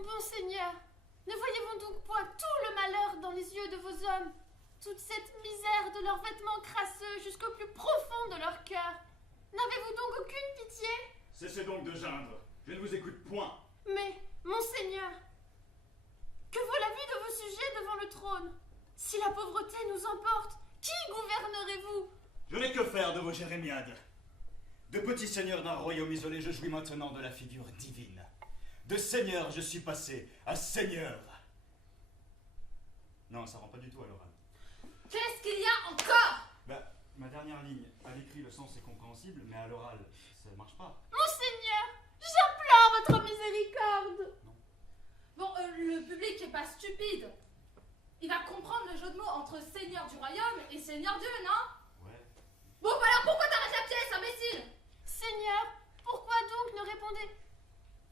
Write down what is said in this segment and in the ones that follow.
Mon bon Seigneur, ne voyez-vous donc point tout le malheur dans les yeux de vos hommes, toute cette misère de leurs vêtements crasseux jusqu'au plus profond de leur cœur? N'avez-vous donc aucune pitié? Cessez donc de geindre, je ne vous écoute point. Mais, mon Seigneur, que vaut la vie de vos sujets devant le trône? Si la pauvreté nous emporte, qui gouvernerez-vous? Je n'ai que faire de vos jérémiades. De petit seigneur d'un royaume isolé, je jouis maintenant de la figure divine. De seigneur, je suis passé à seigneur. Non, ça rend pas du tout à l'oral. Qu'est-ce qu'il y a encore? Bah, ma dernière ligne, à l'écrit le sens est compréhensible, mais à l'oral, ça ne marche pas. Mon Seigneur, j'implore votre miséricorde. Bon, le public est pas stupide. Il va comprendre le jeu de mots entre seigneur du royaume et seigneur Dieu, non? Ouais. Bon, bah alors pourquoi t'arrêtes la pièce, imbécile? Seigneur, pourquoi donc ne répondez...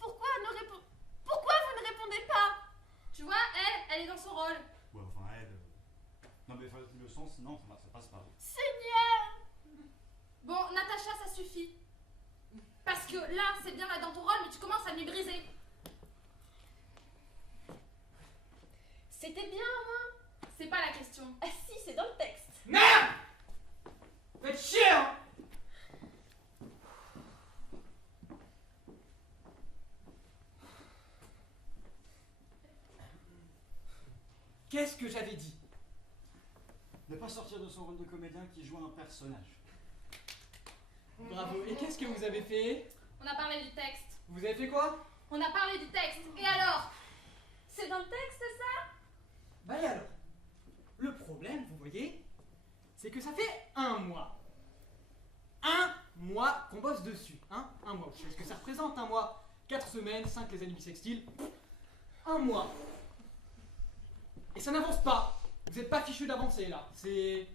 Pourquoi vous ne répondez pas? Tu vois, elle est dans son rôle. Ouais, enfin, elle... Non, mais enfin, le sens, non, ça passe pas. Seigneur! Bon, Natacha, ça suffit. Parce que là, c'est bien là dans ton rôle, mais tu commences à m'y briser. C'était bien, moi. C'est pas la question. Ah si, c'est dans le texte. Merde! Faites chier, hein! Qu'est-ce que j'avais dit? Ne pas sortir de son rôle de comédien qui joue un personnage. Bravo. Et qu'est-ce que vous avez fait? On a parlé du texte. Vous avez fait quoi? On a parlé du texte. Et alors? C'est dans le texte, ça? Bah et alors? Le problème, vous voyez, c'est que ça fait un mois. Un mois qu'on bosse dessus. Hein? Un mois. Vous savez ce que ça représente, un mois? 4 semaines, 5 les années bissextiles. Un mois. Et ça n'avance pas. Vous n'êtes pas fichu d'avancer là. C'est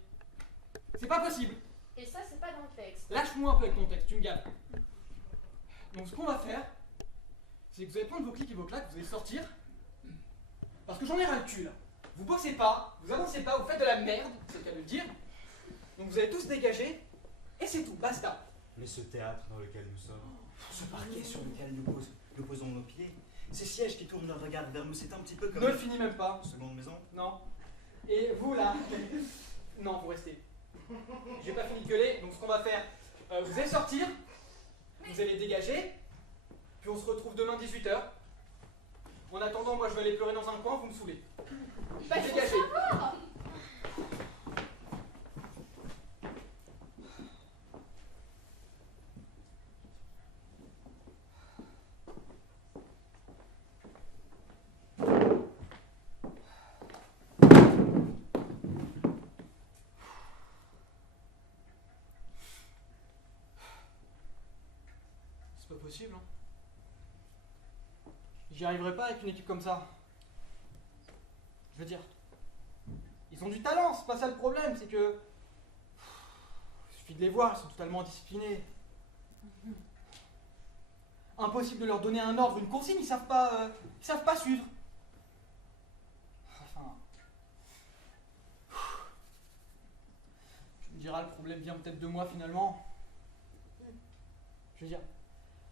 pas possible. Et ça, c'est pas dans le texte. Lâche-moi un peu avec ton texte, tu me gaves. Donc ce qu'on va faire, c'est que vous allez prendre vos clics et vos claques, vous allez sortir. Parce que j'en ai ras le cul là. Vous bossez pas, vous avancez pas, vous faites de la merde, c'est le cas de le dire. Donc vous allez tous dégager, et c'est tout, basta. Mais ce théâtre dans lequel nous sommes, ce parquet sur lequel nous posons nos pieds, ces sièges qui tournent leur regard vers nous, c'est un petit peu comme Ne le finis même pas. une seconde maison. Non. Et vous là, non, vous restez. J'ai pas fini de gueuler, donc ce qu'on va faire, vous allez sortir, vous allez dégager, puis on se retrouve demain 18h. En attendant, moi je vais aller pleurer dans un coin, vous me saoulez. Bah, il faut Dégagez. savoir. C'est pas possible, hein. J'y arriverai pas avec une équipe comme ça. Je veux dire, ils ont du talent, c'est pas ça le problème, c'est que... Il suffit de les voir, ils sont totalement indisciplinés. Impossible de leur donner un ordre, une consigne, ils savent pas suivre. Enfin... Tu me diras, le problème vient peut-être de moi finalement. Je veux dire,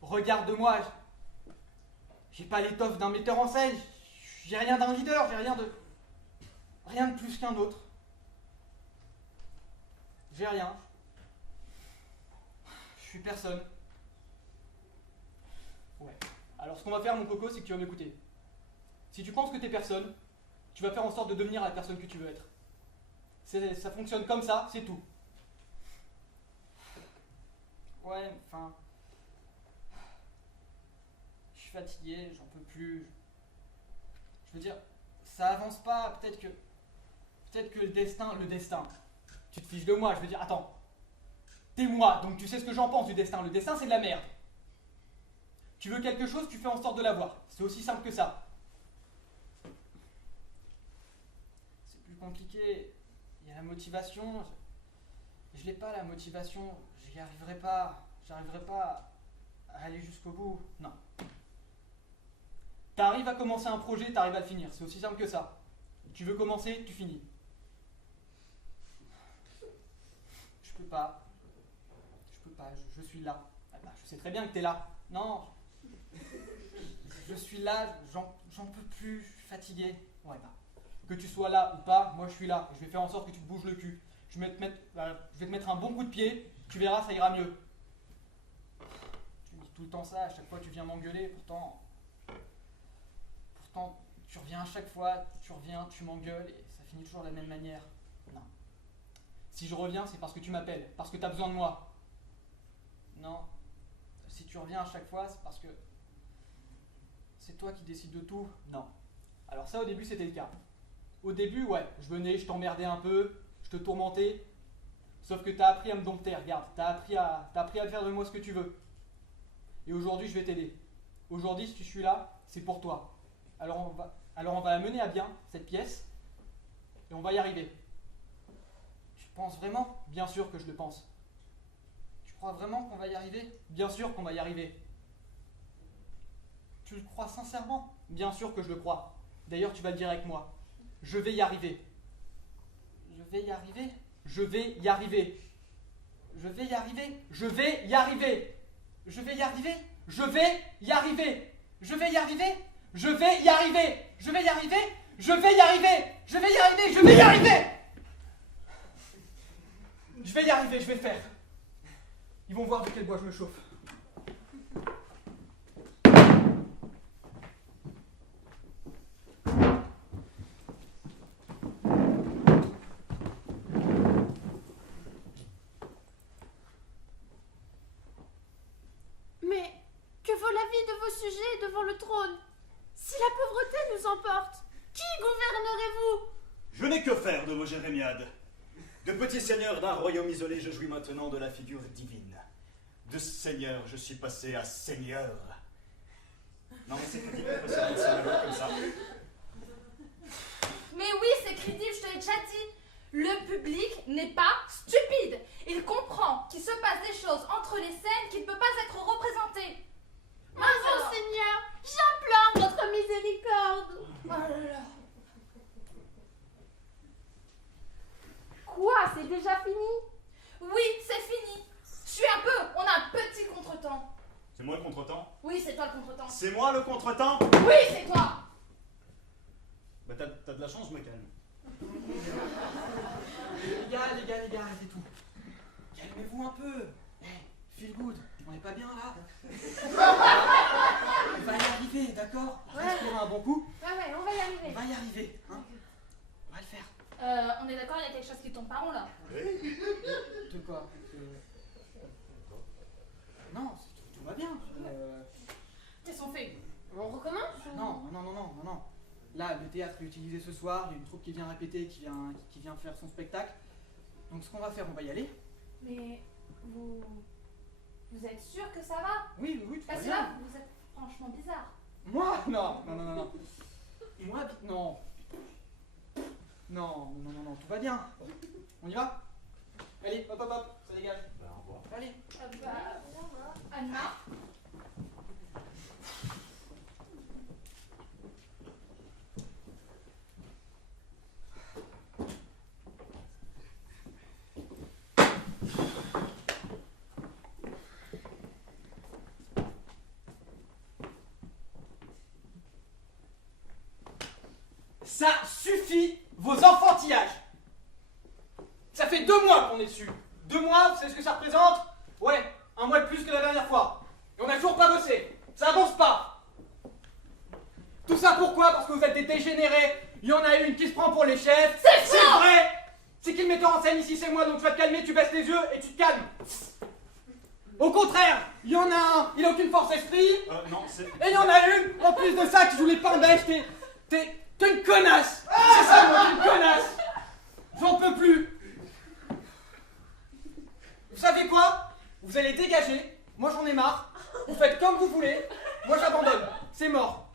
regarde-moi, j'ai pas l'étoffe d'un metteur en scène, j'ai rien d'un leader, j'ai rien de plus qu'un autre. J'ai rien. Je suis personne. Ouais. Alors ce qu'on va faire, mon coco, c'est que tu vas m'écouter. Si tu penses que t'es personne, tu vas faire en sorte de devenir la personne que tu veux être. Ça fonctionne comme ça, c'est tout. Ouais, enfin... Je suis fatigué, j'en peux plus. Je veux dire, ça avance pas, peut-être que le destin... Tu te fiches de moi, je veux dire, attends. T'es moi, donc tu sais ce que j'en pense du destin. Le destin, c'est de la merde. Tu veux quelque chose, tu fais en sorte de l'avoir. C'est aussi simple que ça. C'est plus compliqué. Il y a la motivation. Je l'ai pas, la motivation. J'arriverai pas à aller jusqu'au bout. Non. T'arrives à commencer un projet, t'arrives à le finir. C'est aussi simple que ça. Tu veux commencer, tu finis. Je peux pas. Je suis là. Ah bah, je sais très bien que t'es là. Non. Je suis là, j'en peux plus, je suis fatigué. Ouais, bah, que tu sois là ou pas, moi je suis là. Je vais faire en sorte que tu te bouges le cul. Je vais te mettre un bon coup de pied, tu verras, ça ira mieux. Tu me dis tout le temps ça, à chaque fois tu viens m'engueuler, pourtant tu reviens à chaque fois, tu m'engueules et ça finit toujours de la même manière. Non. Si je reviens, c'est parce que tu m'appelles, parce que tu as besoin de moi. Non. Si tu reviens à chaque fois, c'est parce que c'est toi qui décides de tout. Non. Alors ça, au début, c'était le cas. Au début, ouais, je venais, je t'emmerdais un peu, je te tourmentais. Sauf que t'as appris à me dompter, regarde. T'as appris à faire de moi ce que tu veux. Et aujourd'hui, je vais t'aider. Aujourd'hui, si je suis là, c'est pour toi. Alors on va mener à bien cette pièce et on va y arriver. Tu penses vraiment? Bien sûr que je le pense. Tu crois vraiment qu'on va y arriver? Bien sûr qu'on va y arriver. Tu le crois sincèrement? Bien sûr que je le crois. D'ailleurs, tu vas le dire avec moi. Je vais y arriver. Je vais y arriver. Je vais y arriver. Je vais y arriver. Je vais y arriver. Je vais y arriver. Je vais y arriver. Je vais y arriver. Je vais y arriver. Je vais y arriver. Je vais y arriver. Je vais y arriver. Je vais y arriver. Je vais y arriver. Je vais le faire. Ils vont voir de quel bois je me chauffe. Mais que vaut la vie de vos sujets devant le trône? Si la pauvreté nous emporte, qui gouvernerez-vous? Je n'ai que faire de vos jérémiades. De petit seigneur d'un royaume isolé, je jouis maintenant de la figure divine. De seigneur, je suis passé à seigneur. Non, mais c'est crédible de passer d'un seigneur comme ça. Mais oui, c'est crédible, je te l'ai déjà dit. Le public n'est pas stupide. Il comprend qu'il se passe des choses entre les scènes qui ne peuvent pas être représentées. Mon Seigneur, j'implore votre miséricorde. Oh là là. Quoi, c'est déjà fini? Oui, c'est fini. On a un petit contretemps. C'est moi le contretemps? Oui, c'est toi le contretemps. C'est moi le contretemps? Oui, c'est toi. Bah t'as de la chance, je me calme. Les gars, arrêtez tout. Calmez-vous un peu. Feel good, on n'est pas bien là. On va y arriver, d'accord? Respirez un bon coup. Ouais, on va y On arriver. va y arriver, hein? On va le faire. On est d'accord, il y a quelque chose qui tombe pas rond là. De quoi? Non, tout va bien. Qu'est-ce qu'on fait? On recommence ou... Non. Là, le théâtre est utilisé ce soir, il y a une troupe qui vient répéter, qui vient faire son spectacle. Donc ce qu'on va faire, on va y aller. Mais vous êtes sûr que ça va? Oui, tout va Parce que bien. là, vous êtes franchement bizarre. Moi? Non. Moi, non. Non, tout va bien. On y va? Allez, hop, ça dégage. Au revoir. Allez. Anna? Ça suffit, vos enfantillages. Ça fait 2 mois qu'on est dessus. 2 mois, vous savez ce que ça représente? Ouais, 1 mois de plus que la dernière fois. Et on n'a toujours pas bossé. Ça avance pas. Tout ça pourquoi? Parce que vous êtes des dégénérés. Il y en a une qui se prend pour les chefs. C'est faux! vrai. C'est qui le metteur en scène ici, c'est moi, donc tu vas te calmer, tu baisses les yeux et tu te calmes. Au contraire, il y en a un, il a aucune force d'esprit. Non, c'est... Et il y en a une, en plus de ça, qui joue les pains bêches. T'es une connasse. C'est ça, moi, t'es une connasse. J'en peux plus. Vous savez quoi? Vous allez dégager. Moi, j'en ai marre. Vous faites comme vous voulez. Moi, j'abandonne. C'est mort.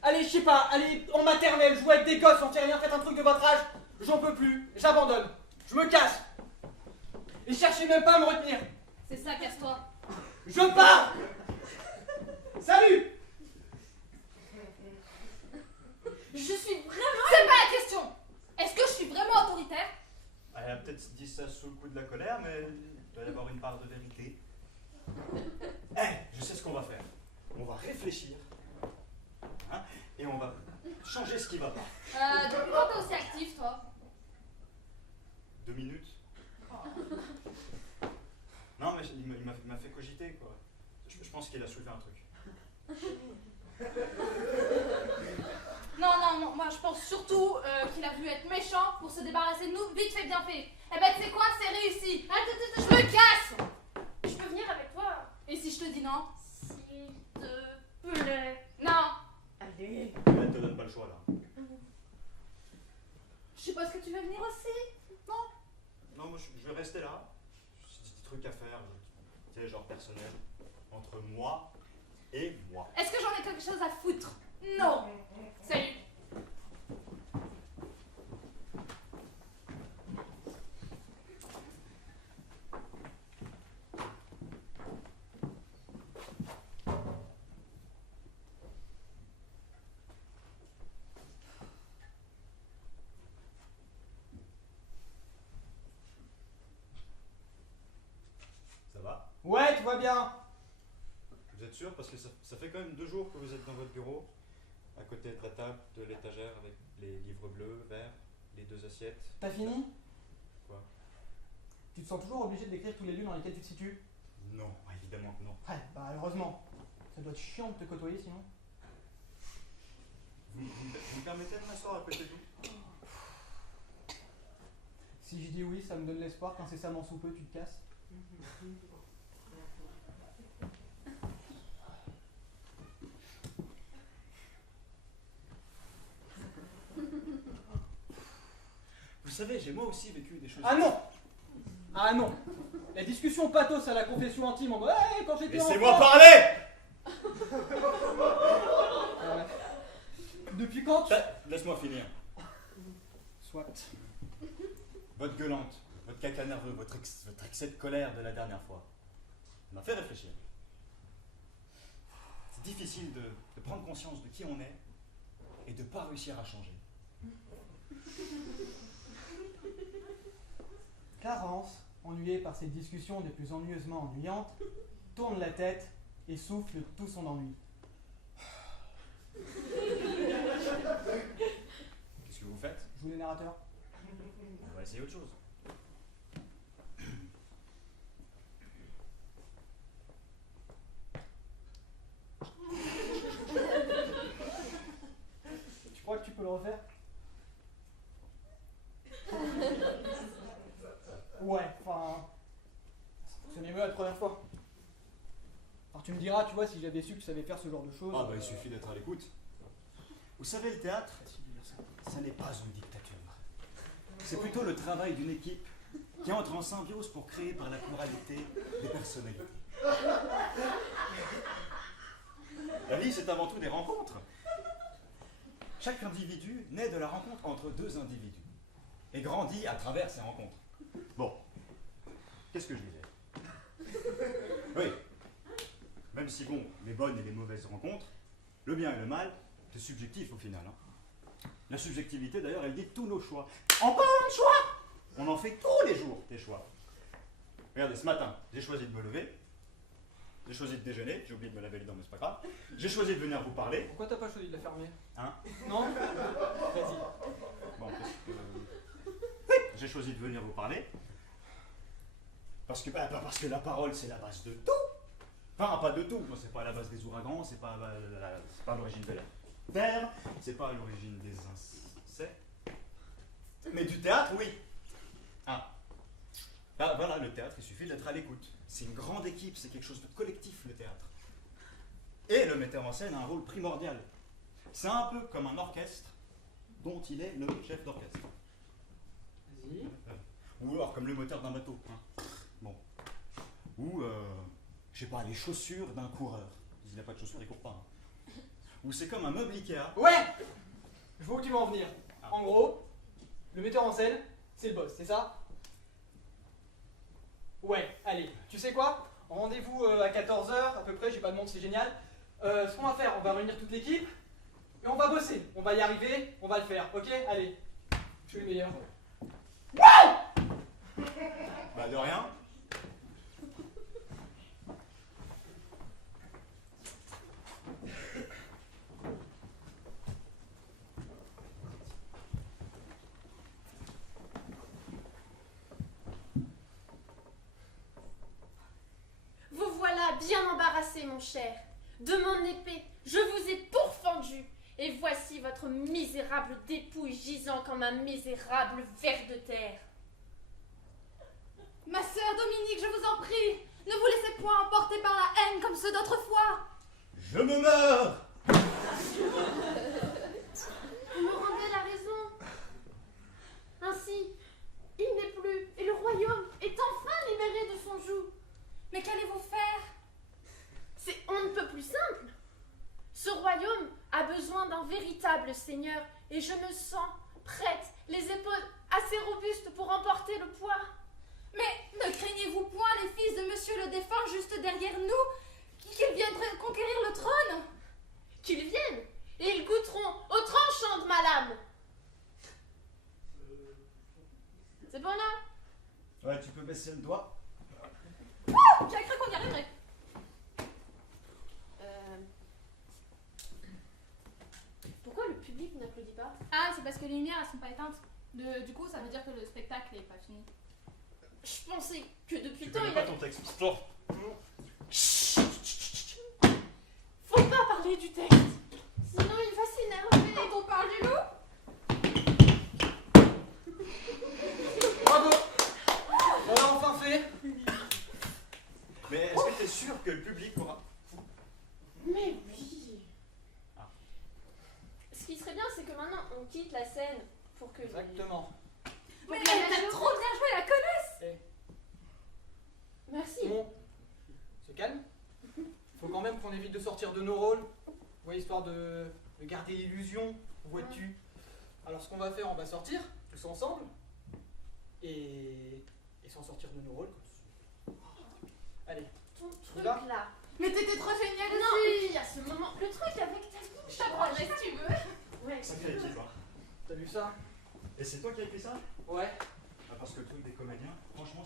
Allez, je sais pas, allez en maternelle, jouez avec des gosses, on sait rien, faites un truc de votre âge. J'en peux plus. J'abandonne. Je me casse. Et cherchez même pas à me retenir. C'est ça, casse-toi. Je pars. Salut. Je suis vraiment... C'est pas la question. Est-ce que je suis vraiment autoritaire? Elle a peut-être dit ça sous le coup de la colère, mais il doit y avoir une part de vérité. Je sais ce qu'on va faire. on va réfléchir, hein, et on va changer ce qui va pas. Depuis quand t'es aussi actif, toi? 2 minutes. Non, mais il m'a fait cogiter, quoi. Je pense qu'il a soulevé un truc. Non, moi je pense surtout qu'il a voulu être méchant pour se débarrasser de nous, vite fait, bien fait. Eh ben, tu sais quoi, c'est réussi. Attends, je me casse. Je peux venir avec toi? Et si je te dis non? S'il te plaît. Non. Allez. Elle te donne pas le choix, là. Je suppose que tu veux venir aussi? Non? Non, moi, je vais rester là. J'ai des trucs à faire, tu sais, genre personnel, entre moi et moi. Est-ce que j'en ai quelque chose à foutre? Non. Salut. Ça va? Ouais, tout va bien. Vous êtes sûr? Parce que ça fait quand même 2 jours que vous êtes dans votre bureau, à côté de la table, de l'étagère, avec les livres bleus, verts, les 2 assiettes. T'as fini? Quoi? Tu te sens toujours obligé de décrire tous les lieux dans lesquels tu te situes? Non, évidemment que non. Ouais, bah heureusement. Ça doit être chiant de te côtoyer sinon. Vous me permettez de m'asseoir à côté de vous? Si je dis oui, ça me donne l'espoir qu'incessamment sous peu tu te casses. Vous savez, j'ai moi aussi vécu des choses... Ah non! Ah non! La discussion pathos à la confession intime en mode hey, quand j'étais enfant... Laissez-moi parler! Depuis quand tu... Laisse-moi finir. Soit. Votre gueulante, votre caca nerveux, votre excès de colère de la dernière fois m'a fait réfléchir. C'est difficile de prendre conscience de qui on est et de ne pas réussir à changer. Clarence, ennuyé par cette discussion des plus ennuyeusement ennuyantes, tourne la tête et souffle tout son ennui. Qu'est-ce que vous faites? Joue les narrateurs. On va essayer autre chose. Tu crois que tu peux le refaire? Ouais, enfin... Ça fonctionnait mieux la première fois. Alors tu me diras, tu vois, si j'avais su que tu savais faire ce genre de choses... Ah bah il suffit d'être à l'écoute. Vous savez, le théâtre, ça n'est pas une dictature. C'est plutôt le travail d'une équipe qui entre en symbiose pour créer par la pluralité des personnalités. La vie, c'est avant tout des rencontres. Chaque individu naît de la rencontre entre 2 individus et grandit à travers ces rencontres. Bon, qu'est-ce que je disais? Oui, même si bon, les bonnes et les mauvaises rencontres, le bien et le mal, c'est subjectif au final. Hein. La subjectivité, d'ailleurs, elle dit tous nos choix. Encore un choix! On en fait tous les jours, des choix. Regardez, ce matin, j'ai choisi de me lever. J'ai choisi de déjeuner. J'ai oublié de me laver les dents, mais c'est pas grave. J'ai choisi de venir vous parler. Pourquoi t'as pas choisi de la fermer? Hein? Non? Vas-y. Bon, oui, j'ai choisi de venir vous parler. Parce que la parole, c'est la base de tout. Enfin, pas de tout. C'est pas la base des ouragans, c'est pas l'origine de la terre, c'est pas l'origine des insectes. Mais du théâtre, oui. Ah. Ah, voilà, le théâtre, il suffit d'être à l'écoute. C'est une grande équipe, c'est quelque chose de collectif, le théâtre. Et le metteur en scène a un rôle primordial. C'est un peu comme un orchestre dont il est le chef d'orchestre. Vas-y. Ou alors comme le moteur d'un bateau. Hein. Bon. Ou, je sais pas, les chaussures d'un coureur. S'il n'a pas de chaussures, il court pas. Hein. Ou c'est comme un meuble Ikea. Ouais! Je vois où tu veux en venir. En gros, le metteur en scène, c'est le boss, c'est ça? Ouais, allez, tu sais quoi? Rendez-vous à 14h à peu près, j'ai pas de montre, c'est génial. Ce qu'on va faire, on va réunir toute l'équipe et on va bosser. On va y arriver, on va le faire, ok? Allez, je suis le meilleur. Bah de rien. mon cher, de mon épée, je vous ai pourfendu. Et voici votre misérable dépouille gisant comme un misérable ver de terre. Ma sœur Dominique, je vous en prie, ne vous laissez point emporter par la haine comme ceux d'autrefois. Je me meurs! Vous me rendez la raison. Ainsi, il n'est plus, et le royaume est enfin libéré de son joug. Mais qu'allez-vous faire? C'est on ne peut plus simple. Ce royaume a besoin d'un véritable seigneur, et je me sens prête, les épaules assez robustes pour emporter le poids. Mais ne craignez-vous point les fils de Monsieur le Défunt juste derrière nous, qu'ils viendraient conquérir le trône? Qu'ils viennent, et ils goûteront au tranchant de ma lame. C'est bon là? Ouais, tu peux baisser le doigt. J'ai cru qu'on y arriverait. Pourquoi le public n'applaudit pas? Ah, c'est parce que les lumières elles sont pas éteintes. Du coup, ça veut dire que le spectacle est pas fini. Je pensais que depuis Tu tant connais il pas a... ton texte. Faut pas parler du texte, sinon il va s'énerver. Quand on parle du loup, Bravo! On l'a enfin fait! Mais est-ce que t'es sûr que le public pourra... Mais oui. Ce qui serait bien, c'est que maintenant on quitte la scène pour que... Exactement. Pour mais que la elle magie- a trop bien joué, la connaisse. Merci. Bon, se calme. Faut quand même qu'on évite de sortir de nos rôles. Ouais, histoire de garder l'illusion, vois-tu. Alors ce qu'on va faire, on va sortir, tous ensemble. Et sans sortir de nos rôles. Allez. Ton truc Va. là. Mais t'étais trop géniale Non, et aussi. puis il y a ce moment, le truc avec ta bouche. Je t'apprendrai si tu veux. Ouais. Sacré équipe, hein. T'as vu ça? Et c'est toi qui as écrit ça? Ouais. Ah, parce que le truc des comédiens, franchement,